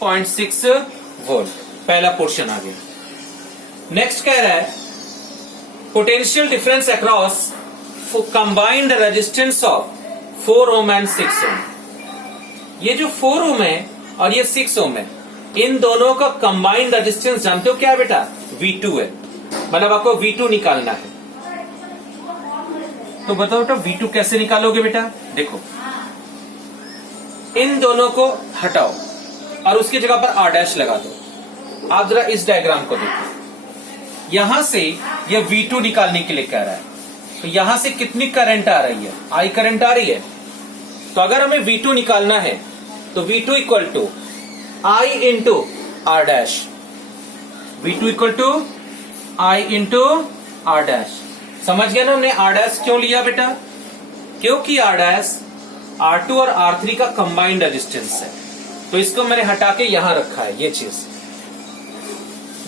0.6 volt, पहला portion आ गया। Next कह रहा है potential difference across combined resistance of 4 ohm and 6 ओम। ये जो 4 ओम है और ये 6 ओम है, इन दोनों का कंबाइंड रेजिस्टेंस जानते हो क्या है बेटा? V2 है। मतलब आपको V2 निकालना है। तो बताओ बेटा V2 कैसे निकालोगे बेटा? देखो, इन दोनों को हटाओ और उसकी जगह पर R' लगा दो। आप जरा इस डायग्राम को देखो, यहां से यह V2 निकालने के लिए कह रहा है। तो यहां से कितनी करंट आ रही है? I करंट आ रही है। तो अगर हमें V2 निकालना है तो V2 equal to I into R'। V2 equal to I into R'। समझ गया ना हमने R' क्यों लिया बेटा? क्योंकि R' R2 और R3 का कंबाइंड रेजिस्टेंस है। तो इसको मैंने हटा के यहां रखा है। ये चीज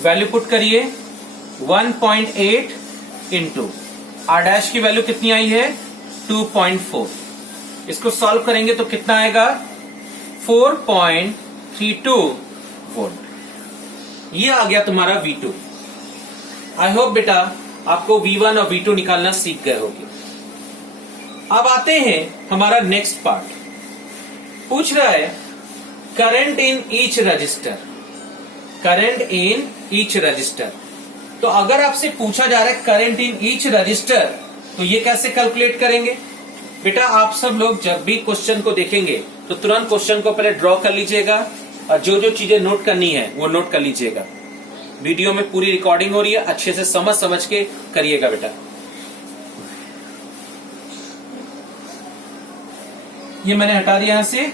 वैल्यू पुट करिए, 1.8 इंटू R' की वैल्यू कितनी आई है? 2.4। इसको सॉल्व करेंगे तो कितना आएगा? 4.32 वोल्ट। ये आ गया तुम्हारा V2। आई होप बेटा आपको V1 और V2 निकालना सीख गए होगे। अब आते हैं हमारा नेक्स्ट पार्ट। पूछ रहा है current in each resistor. Current in each register. तो अगर आपसे पूछा जा रहा है करंट इन ईच रजिस्टर, तो ये कैसे कैलकुलेट करेंगे? बेटा आप सब लोग जब भी क्वेश्चन को देखेंगे तो तुरंत क्वेश्चन को पहले ड्रॉ कर लीजिएगा और जो जो चीजें नोट करनी है वो नोट कर लीजिएगा। वीडियो में पूरी रिकॉर्डिंग हो रही है, अच्छे से समझ समझ के करिएगा बेटा। ये मैंने हटा दिया यहां से।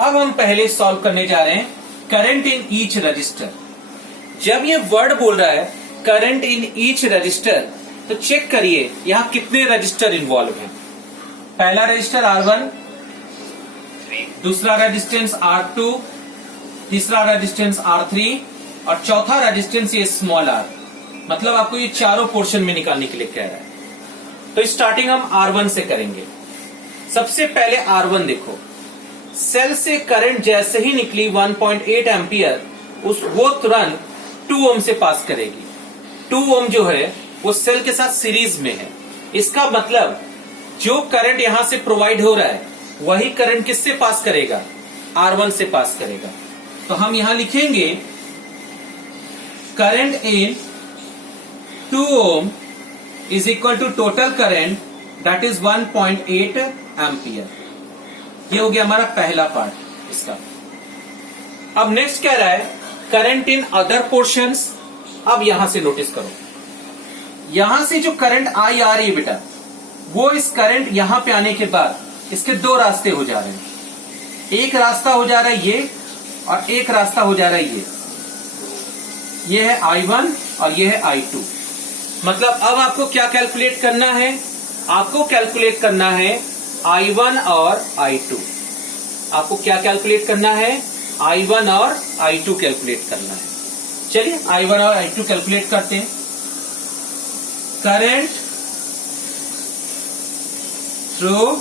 अब हम पहले सॉल्व करने जा रहे हैं करंट इन ईच रजिस्टर। जब ये वर्ड बोल रहा है करंट इन ईच रजिस्टर, तो चेक करिए यहां कितने रजिस्टर इन्वॉल्व हैं। पहला रजिस्टर R1, दूसरा रेजिस्टेंस R2, तीसरा रेजिस्टेंस R3 और चौथा रेजिस्टेंस ये स्मॉल r। मतलब आपको ये चारों पोर्शन में निकालने के लिए कह रहा है। तो स्टार्टिंग हम R1 से करेंगे। सबसे पहले R1 देखो, सेल से करंट जैसे ही निकली 1.8 एम्पियर, वो तुरंत 2 ओम से पास करेगी। 2 ओम जो है वो सेल के साथ सीरीज में है। इसका मतलब जो करंट यहां से प्रोवाइड हो रहा है वही करंट किससे पास करेगा? R1 से पास करेगा। तो हम यहां लिखेंगे current in 2 ohm is equal to total current that is 1.8 ampere. ये हो गया हमारा पहला पार्ट इसका। अब नेक्स्ट कह रहा है करंट इन अदर पोर्शंस। अब यहां से नोटिस करो, यहां से जो करंट आई आ रही है बेटा, वो इस करंट यहां पे आने के बाद इसके 2 रास्ते हो जा रहे हैं। एक रास्ता हो जा रहा है ये और एक रास्ता हो जा रहा है ये है I1 और ये है I2। मतलब अब आपको क्या कैलकुलेट करना है? आपको कैलकुलेट करना है I1 और I2। आपको क्या कैलकुलेट करना है? I1 और I2 कैलकुलेट करना है। चलिए I1 और I2 कैलकुलेट करते हैं। करंट थ्रू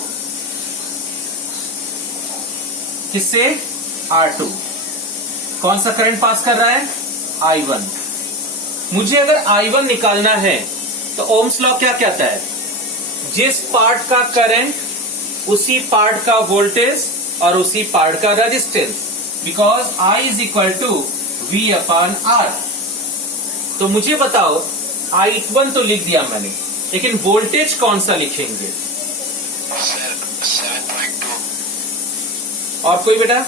किससे? R2। कौन सा करंट पास कर रहा है? I1। मुझे अगर I1 निकालना है तो ओम्स लॉ क्या कहता है? जिस पार्ट का करंट उसी पार्ट का वोल्टेज और उसी पार्ट का resistance, because I is equal to V upon R। तो मुझे बताओ I1 तो लिख दिया मैंने, लेकिन वोल्टेज कौन सा लिखेंगे? 7.2। और कोई बेटा?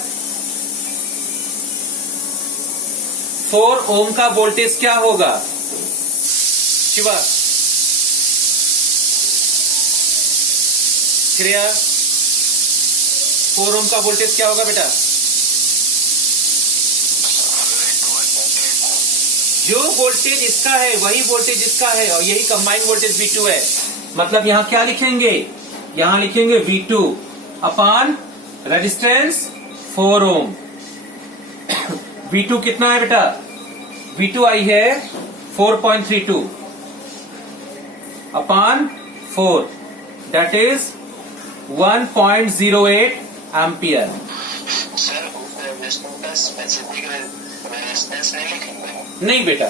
4 ओम का वोल्टेज क्या होगा? शिवा, क्रिया, 4 ओम का वोल्टेज क्या होगा बेटा? जो वोल्टेज इसका है वही वोल्टेज इसका है और यही कंबाइंड वोल्टेज V2 है। मतलब यहां क्या लिखेंगे? यहां लिखेंगे V2 अपॉन रेजिस्टेंस 4 ओम। V2 कितना है बेटा? V2 आई है 4.32 upon 4, that is 1.08 ampere. Sir resistance का स्पेसिफिक रेजिस्टेंस नहीं लिखेंगे? नहीं बेटा,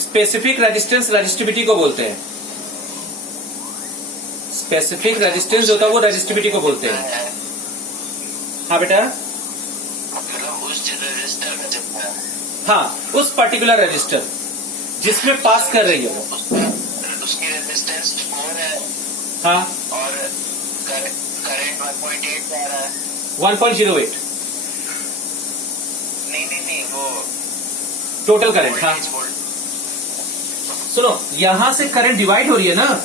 स्पेसिफिक रेजिस्टेंस रजिस्टिविटी को बोलते हैं। स्पेसिफिक रेजिस्टेंस जो होता है वो रजिस्टिविटी को बोलते हैं। हाँ बेटा, मतलब उस रजिस्टर का जितना है, हाँ उस पर्टिकुलर रजिस्टर जिसमें पास कर रही है वो, उसकी रेजिस्टेंस 4 है। हाँ, और करंट 1.8 आ रहा है। 1.08 नहीं वो टोटल करंट। हाँ सुनो, यहां से करंट डिवाइड हो रही है ना,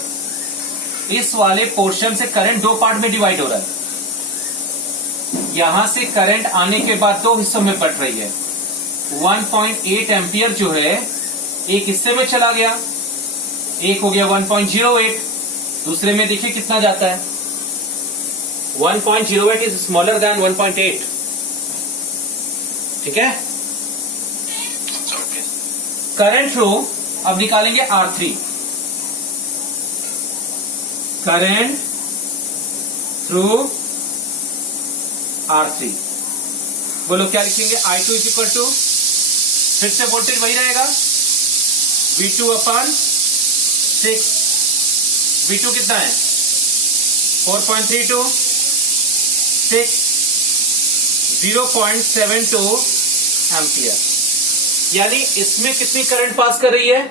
इस वाले पोर्शन से करंट दो पार्ट में डिवाइड हो रहा है। यहां से करंट आने के बाद दो हिस्सों में बट रही है। 1.8 एम्पियर जो है एक हिस्से में चला गया, एक हो गया 1.08, दूसरे में देखिए कितना जाता है। 1.08 इज स्मॉलर देन 1.8। ठीक है, करंट फ्लो अब निकालेंगे R3। करंट थ्रू R3, बोलो क्या लिखेंगे? I2 इज इक्वल टू, फिर से वोल्टेज वही रहेगा, V2 अपॉन 6। V2 कितना है? 4.32, 6, 0.72 एम्पियर। यानी इसमें कितनी करंट पास कर रही है?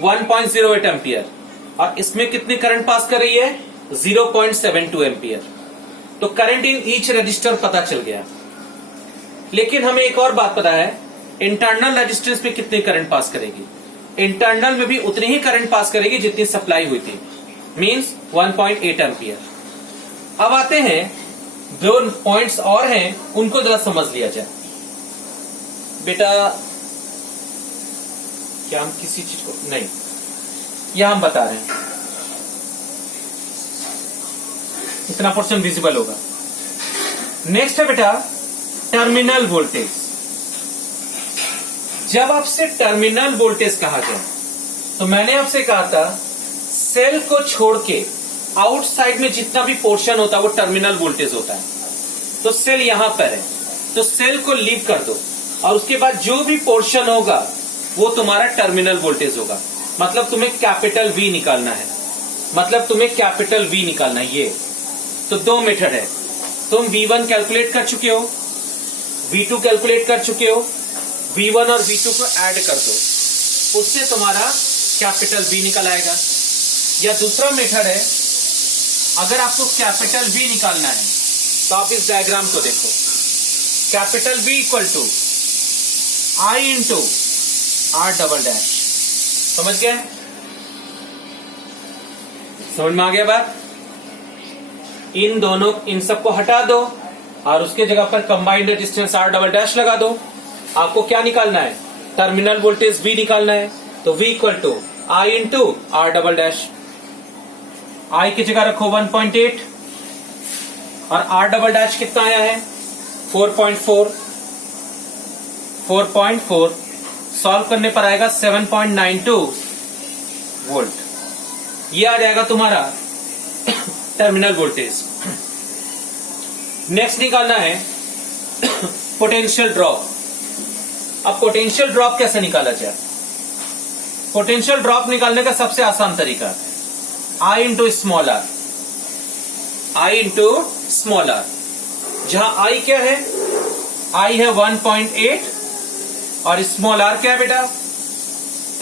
1.08 एम्पियर, और इसमें कितनी करंट पास कर रही है? 0.72 एम्पियर। तो करंट इन ईच रजिस्टर पता चल गया। लेकिन हमें एक और बात पता है, इंटरनल रेजिस्टेंस पे कितनी करंट पास करेगी? इंटरनल में भी उतनी ही करंट पास करेगी जितनी सप्लाई हुई थी, मींस 1.8 एम्पियर। अब आते हैं, दो पॉइंट्स और हैं, उनको जरा समझ लिया जाए। बेटा क्या हम किसी चीज को नहीं, यह हम बता रहे हैं, इतना पोर्शन विजिबल होगा। नेक्स्ट है बेटा टर्मिनल वोल्टेज। जब आपसे टर्मिनल वोल्टेज कहा जाए तो मैंने आपसे कहा था सेल को छोड़ के आउटसाइड में जितना भी पोर्शन होता है वो टर्मिनल वोल्टेज होता है। तो सेल यहां पर है, तो सेल को लीव कर दो, और उसके बाद जो भी पोर्शन होगा वो तुम्हारा टर्मिनल वोल्टेज होगा। मतलब तुम्हें कैपिटल V निकालना है, मतलब तुम्हें कैपिटल V निकालना है। ये तो दो मेथड है, तुम V1 कैलकुलेट कर चुके हो, V2 कैलकुलेट कर चुके हो, V1 और V2 को ऐड कर दो, उससे तुम्हारा कैपिटल V निकल आएगा। या दूसरा मेथड है, अगर आपको कैपिटल V निकालना है तो आप इस डायग्राम को देखो, capital V equal to I into R double dash. समझ गए? समझ में आ गया बात? इन दोनों, इन सबको हटा दो और उसके जगह पर combined resistance R double dash लगा दो। आपको क्या निकालना है? टर्मिनल वोल्टेज V निकालना है। तो V equal to I into R double dash. I की जगह रखो 1.8 और R डबल डैश कितना आया है? 4.4। 4.4 सॉल्व करने पर आएगा 7.92 वोल्ट। ये आ जाएगा तुम्हारा टर्मिनल वोल्टेज। नेक्स्ट निकालना है पोटेंशियल ड्रॉप। अब पोटेंशियल ड्रॉप कैसे निकाला जाए? पोटेंशियल ड्रॉप निकालने का सबसे आसान तरीका I into small R, I into small R. जहां I क्या है? I है 1.8 और स्मॉल आर क्या है बेटा?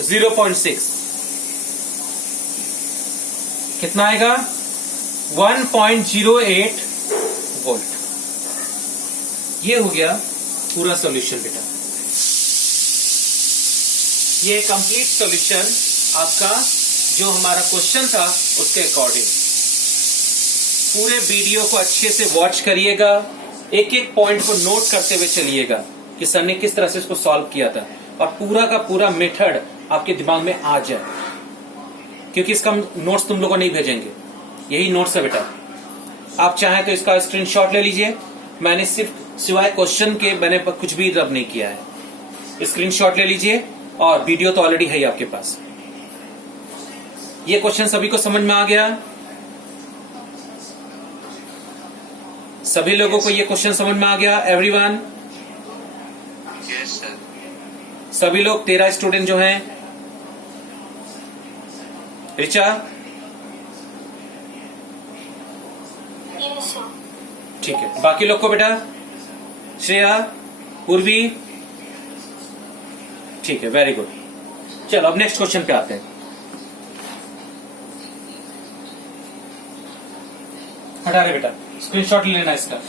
0.6। कितना आएगा? 1.08 वोल्ट। ये हो गया पूरा सॉल्यूशन बेटा। ये कंप्लीट सॉल्यूशन आपका जो हमारा क्वेश्चन था उसके अकॉर्डिंग। पूरे वीडियो को अच्छे से वॉच करिएगा, एक एक पॉइंट को नोट करते हुए चलिएगा कि सर ने किस तरह से इसको सॉल्व किया था, और पूरा का पूरा मेथड आपके दिमाग में आ जाए। क्योंकि इसका नोट्स तुम लोगों को नहीं भेजेंगे, यही नोट्स है बेटा। आप चाहें तो इसका स्क्रीनशॉट ले लीजिए, मैंने सिर्फ सिवाय क्वेश्चन के मैंने कुछ भी रब नहीं किया है। स्क्रीनशॉट ले लीजिए, और वीडियो तो ऑलरेडी है ही आपके पास। ये क्वेश्चन सभी को समझ में आ गया? सभी लोगों को ये क्वेश्चन समझ में आ गया? एवरीवन? Yes, sir. सभी लोग 13 स्टूडेंट जो हैं, ऋचा Yes, sir. ठीक है, बाकी लोग को बेटा, श्रेया, पूर्वी, ठीक है, वेरी गुड। चलो अब नेक्स्ट क्वेश्चन पे आते हैं। हटा रहे बेटा, स्क्रीनशॉट लेना इसका।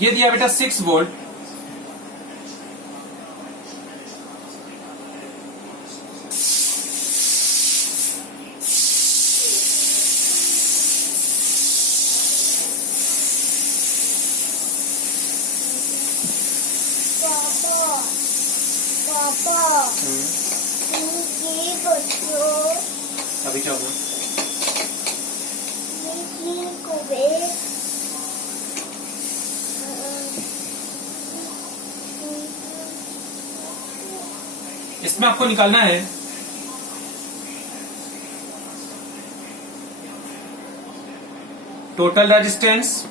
ये दिया बेटा 6 वोल्ट, पापा ये बच्चों अभी क्या हुआ? ये को इसमें आपको निकालना है total resistance,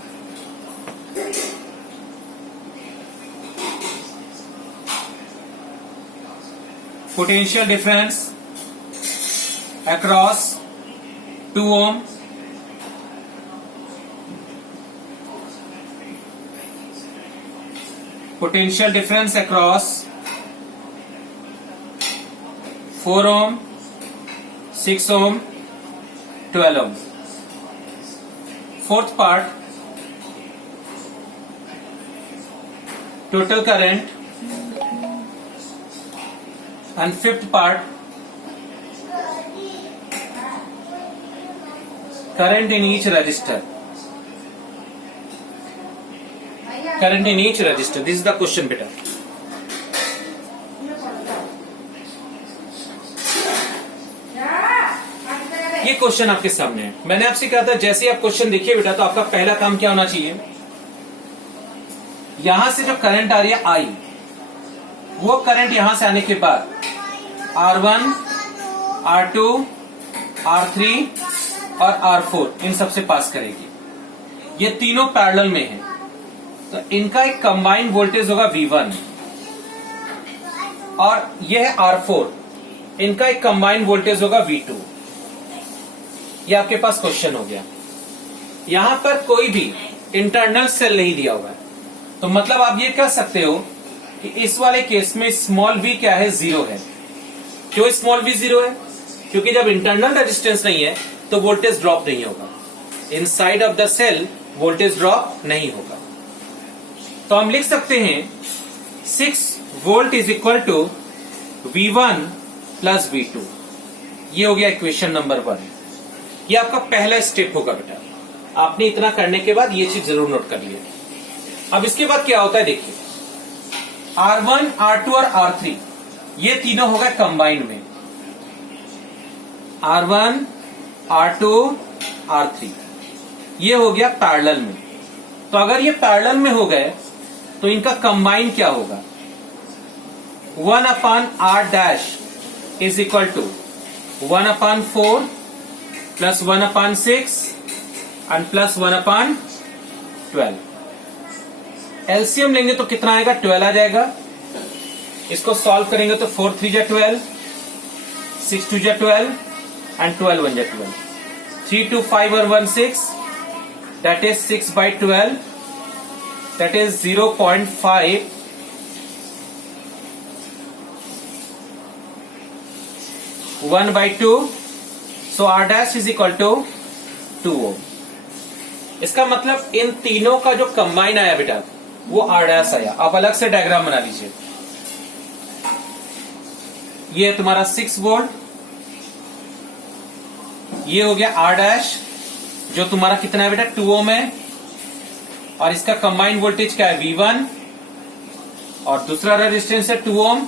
potential difference across 2 ohm, potential difference across 4 ohm, 6 ohm, 12 ohm. Fourth part total current, and fifth part current in each resistor. Current in each resistor, this is the question बेटा। ये question आपके सामने है। मैंने आपसे कहा था जैसे ही आप क्वेश्चन देखिए बेटा तो आपका पहला काम क्या होना चाहिए, यहां से जो करंट आ रही है आई, वो करंट यहां से आने के बाद R1, R2, R3 और R4 इन सबसे पास करेगी। ये तीनों पैरेलल में है तो इनका एक कंबाइंड वोल्टेज होगा V1, और यह है R4, इनका एक कंबाइंड वोल्टेज होगा V2। ये आपके पास क्वेश्चन हो गया। यहां पर कोई भी इंटरनल सेल नहीं दिया हुआ है, तो मतलब आप ये कह सकते हो कि इस वाले केस में स्मॉल v क्या है, 0 है। क्यों स्मॉल v 0 है? क्योंकि जब इंटरनल रेजिस्टेंस नहीं है तो वोल्टेज ड्रॉप नहीं होगा, inside of the cell voltage drop नहीं होगा। तो हम लिख सकते हैं 6 volt is equal to V1 plus V2। ये हो गया इक्वेशन नंबर 1। ये आपका पहला स्टेप होगा बेटा। आपने इतना करने के बाद ये चीज जरूर नोट कर लिया। अब इसके बाद क्या होता है देखिए, R1, R2 और R3 ये तीनों हो गए कंबाइन में, R1, R2, R3 ये हो गया पैरेलल में। तो अगर ये पैरेलल में हो गए तो इनका कंबाइन क्या होगा, 1/R dash is equal to 1/4 plus 1/6 and plus 1/12। LCM लेंगे तो कितना आएगा, 12 आ जाएगा। इसको सॉल्व करेंगे तो 4 3 जा 12, 6 2 जा 12 एंड 12 1 जा 12, 3 2 5 और 1 6, that is 6/12, that is 0.5 1/2, so R dash is equal to 2 ओम। इसका मतलब इन तीनों का जो कंबाइन आया बेटा वो R dash आया। आप अलग से डायग्राम बना लीजिए। ये है तुम्हारा 6 वोल्ट, ये हो गया R डैश जो तुम्हारा कितना है बेटा 2 ओम है, और इसका कंबाइंड वोल्टेज क्या है V1, और दूसरा रेजिस्टेंस है 2 ओम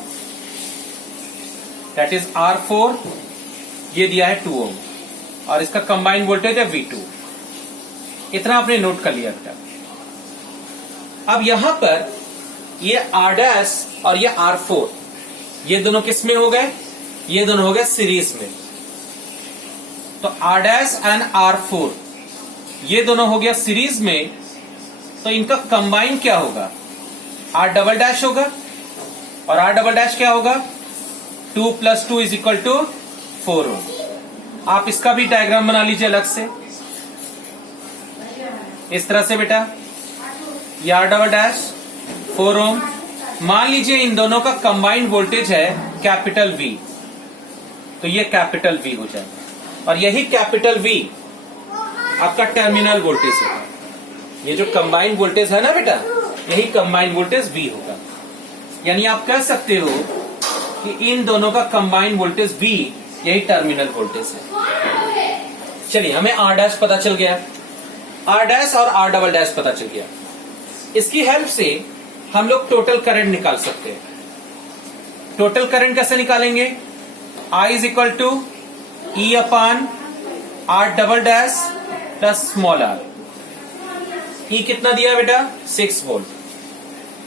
दैट इज R4, ये दिया है 2 ओम, और इसका कंबाइंड वोल्टेज है V2। इतना आपने नोट कर लिया बेटा। अब यहां पर ये R डैश और ये R4 ये दोनों किस में हो गए, ये दोनों हो गए सीरीज में। तो R डैश एंड R4 ये दोनों हो गया सीरीज में, तो इनका कंबाइन क्या होगा, R डबल डैश होगा, और R डबल डैश क्या होगा 2 + 2 = 4 ओम। आप इसका भी डायग्राम बना लीजिए अलग से इस तरह से बेटा, ये R डबल डैश 4 ओम। मान लीजिए इन दोनों का कंबाइंड वोल्टेज है कैपिटल V, तो ये कैपिटल V हो जाएगा, और यही कैपिटल V आपका टर्मिनल वोल्टेज होगा। ये जो कंबाइंड वोल्टेज है ना बेटा, यही कंबाइंड वोल्टेज V होगा। यानी आप कह सकते हो कि इन दोनों का कंबाइंड वोल्टेज V यही टर्मिनल वोल्टेज है। चलिए हमें R डैश पता चल गया, R डैश और R डबल डैश पता चल गया। इसकी हेल्प से हम लोग टोटल करंट निकाल सकते हैं। टोटल करंट कैसे निकालेंगे, I = E/R double dash plus small r। E कितना दिया बेटा 6 वोल्ट,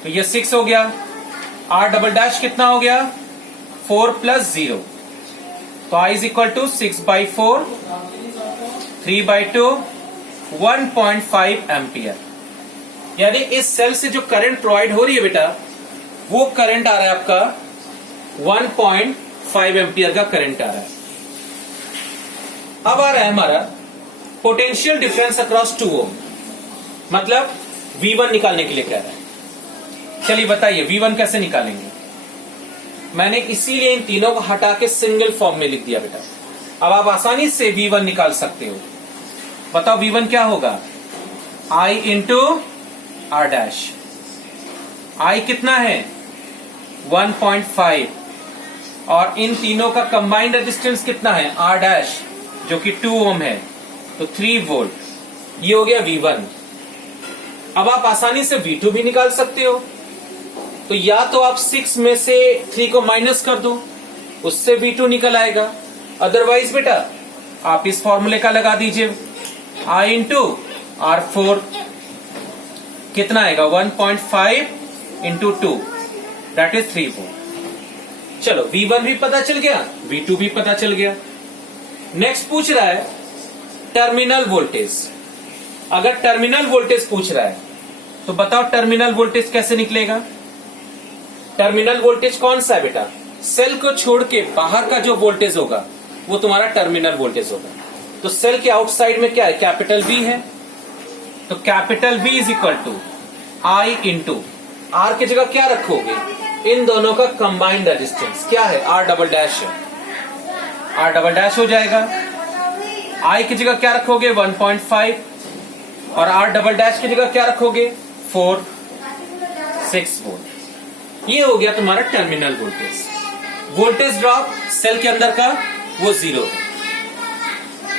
तो ये 6 हो गया। R डबल डैश कितना हो गया 4 + 0, तो I = 6/4 3/2 1.5 एम्पियर। यानी इस सेल से जो करंट प्रोवाइड हो रही है बेटा, वो करंट आ रहा है आपका 1.5 एम्पियर का करंट आ रहा है। अब आ रहा है हमारा पोटेंशियल डिफरेंस अक्रॉस 2 ओम, मतलब V1 निकालने के लिए कह रहा है। चलिए बताइए V1 कैसे निकालेंगे। मैंने इसीलिए इन तीनों को हटा के सिंगल फॉर्म में लिख दिया बेटा। अब आप आसानी से V1 निकाल सकते हो। बताओ V1 क्या होगा, I × R डैश। I कितना है 1.5, और इन तीनों का कंबाइंड रेजिस्टेंस कितना है R डैश जो कि 2 ओम है, तो 3 वोल्ट। ये हो गया V1। अब आप आसानी से V2 भी निकाल सकते हो। तो या तो आप 6 में से 3 को माइनस कर दो, उससे V2 निकल आएगा। अदरवाइज बेटा आप इस फॉर्मूले का लगा दीजिए, I × R4 कितना आएगा 1.5 × 2 दैट इज 3 वोल्ट। चलो V1 भी पता चल गया, V2 भी पता चल गया। नेक्स्ट पूछ रहा है टर्मिनल वोल्टेज। अगर टर्मिनल वोल्टेज पूछ रहा है तो बताओ टर्मिनल वोल्टेज कैसे निकलेगा। टर्मिनल वोल्टेज कौन सा है बेटा, सेल को छोड़ के बाहर का जो वोल्टेज होगा वो तुम्हारा टर्मिनल वोल्टेज होगा। तो सेल के आउटसाइड में क्या है, कैपिटल V है, तो कैपिटल V = I × R की जगह क्या रखोगे, इन दोनों का कंबाइंड रेजिस्टेंस क्या है R डबल डैश है, R डबल डैश हो जाएगा। I की जगह क्या रखोगे 1.5, और R डबल डैश की जगह क्या रखोगे 4 6 वोल्ट। ये हो गया तुम्हारा terminal voltage. Voltage drop cell के अंदर का वो 0 है।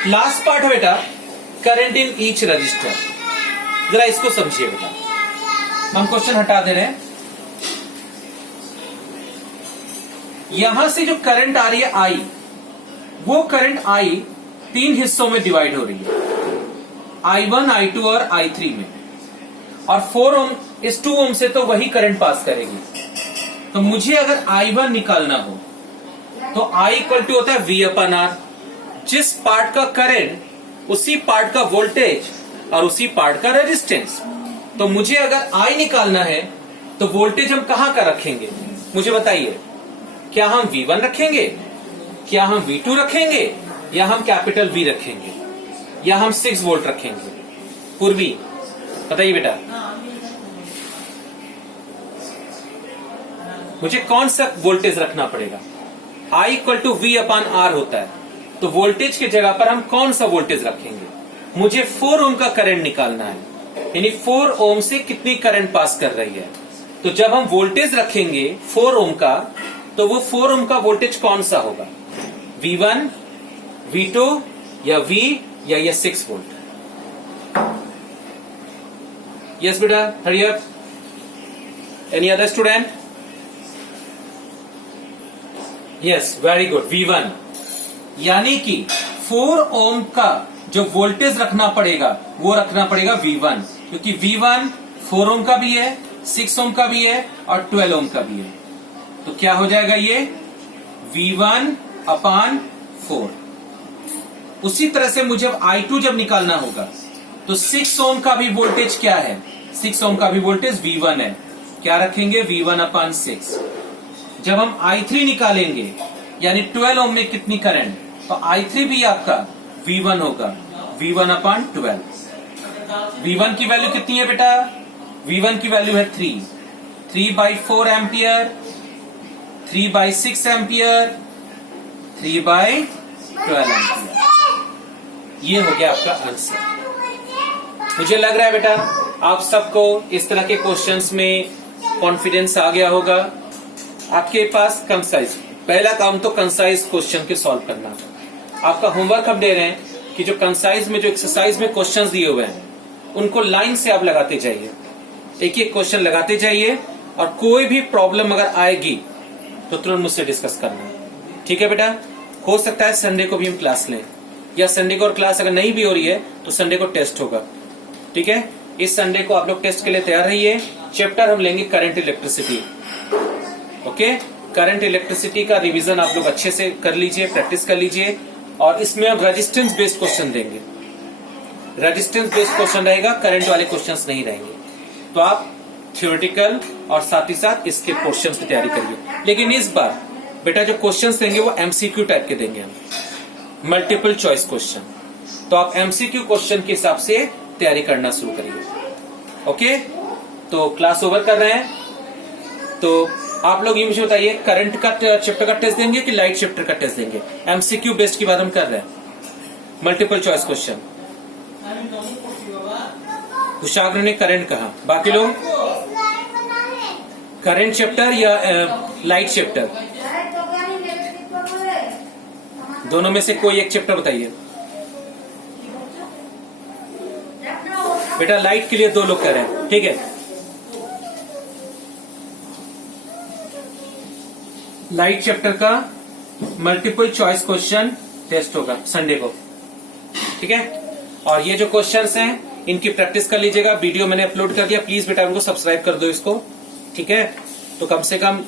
लास्ट पार्ट है बेटा करंट इन ईच रजिस्टर। जरा इसको समझिए बेटा, हम क्वेश्चन हटा दे रहे हैं। यहां से जो करंट आ रही है I, वो करंट I 3 हिस्सों में डिवाइड हो रही है, I1, I2 और I3 में, और 4 ओम इस 2 ओम से तो वही करंट पास करेगी। तो मुझे अगर I1 निकालना हो तो I = होता है V/R। जिस पार्ट का करंट उसी पार्ट का वोल्टेज और उसी पार्ट का रेजिस्टेंस। तो मुझे अगर I निकालना है तो वोल्टेज हम कहां का रखेंगे, मुझे बताइए। क्या हम V1 रखेंगे, क्या हम V2 रखेंगे, या हम कैपिटल V रखेंगे, या हम 6 वोल्ट रखेंगे। पूर्वी बताइए बेटा, मुझे कौन सा वोल्टेज रखना पड़ेगा। I = V/R होता है, तो वोल्टेज की जगह पर हम कौन सा वोल्टेज रखेंगे। मुझे 4 ओम का करंट निकालना है, यानी 4 ओम से कितनी करंट पास कर रही है। तो जब हम वोल्टेज रखेंगे 4 ओम का, तो वो 4 ओम का वोल्टेज कौन सा होगा, V1, V2 या V या ये 6 वोल्ट। यस बेटा, hurry up. Any other student? Yes, very good, V1। यानी कि 4 ओम का जो वोल्टेज रखना पड़ेगा वो रखना पड़ेगा V1, क्योंकि V1 4 ओम का भी है, 6 ओम का भी है और 12 ओम का भी है। तो क्या हो जाएगा ये V1/4। उसी तरह से मुझे I2 जब निकालना होगा तो 6 ओम का भी वोल्टेज क्या है, 6 ओम का भी वोल्टेज V1 है, क्या रखेंगे V1/6। जब हम I3 निकालेंगे यानी 12 ओम में कितनी करंट, तो I3 भी आपका V1 होगा, V1/12। V1 की वैल्यू कितनी है बेटा, V1 की वैल्यू है 3/4 एम्पियर, 3/6 एम्पियर, 3/12 एम्पियर। ये हो गया आपका आंसर। मुझे लग रहा है बेटा आप सबको इस तरह के क्वेश्चंस में कॉन्फिडेंस आ गया होगा। आपके पास कंसाइज, पहला काम तो कंसाइज क्वेश्चन के सॉल्व करना था। आपका होमवर्क हम दे रहे हैं कि जो कंसाइज में, जो एक्सरसाइज में क्वेश्चंस दिए हुए हैं उनको लाइन से आप लगाते जाइए, एक एक क्वेश्चन लगाते जाइए, और कोई भी प्रॉब्लम अगर आएगी तो तुरंत मुझसे डिस्कस करना, ठीक है बेटा। हो सकता है संडे को भी हम क्लास लें, या संडे को और क्लास अगर नहीं भी हो रही है तो संडे को टेस्ट होगा, ठीक है। इस संडे को आप लोग टेस्ट के लिए तैयार रहिए। चैप्टर हम लेंगे current electricity, okay. Current electricity का रिवीजन आप लोग अच्छे से कर लीजिए, प्रैक्टिस कर लीजिए, और इसमें हम रेजिस्टेंस बेस्ड क्वेश्चन देंगे। रेजिस्टेंस बेस्ड क्वेश्चन रहेगा, करंट वाले क्वेश्चंस नहीं रहेंगे। तो आप थ्योरेटिकल और साथ ही साथ इसके क्वेश्चंस की तैयारी करिए। लेकिन इस बार बेटा जो क्वेश्चंस देंगे वो एमसीक्यू टाइप के देंगे हम, मल्टीपल चॉइस क्वेश्चन। तो आप एमसीक्यू क्वेश्चन के हिसाब से तैयारी करना शुरू करिए, ओके। तो क्लास ओवर कर रहे हैं, तो आप लोग ये मुझे बताइए करंट का चैप्टर का टेस्ट देंगे कि लाइट चैप्टर का टेस्ट देंगे। एमसीक्यू बेस्ड की बात हम कर रहे हैं, मल्टीपल चॉइस क्वेश्चन। कुशाग्र ने करंट कहा, बाकी लोग करंट चैप्टर या लाइट चैप्टर, दोनों में से कोई एक चैप्टर बताइए। बेटा लाइट के लिए 2 लोग कह रहे हैं, ठीक है। लाइट चैप्टर का मल्टीपल चॉइस क्वेश्चन टेस्ट होगा संडे को, ठीक है। और ये जो क्वेश्चंस हैं इनकी प्रैक्टिस कर लीजिएगा। वीडियो मैंने अपलोड कर दिया, प्लीज बेटा उनको सब्सक्राइब कर दो इसको, ठीक है। तो कम से कम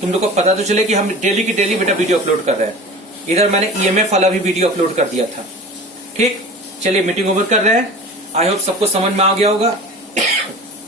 तुम लोग को पता तो चले कि हम डेली की डेली बेटा वीडियो अपलोड कर रहे हैं। इधर मैंने ईएमएफ वाला भी वीडियो अपलोड कर दिया था, ठीक। चलिए मीटिंग ओवर कर रहे हैं। आई होप सबको समझ में आ गया होगा।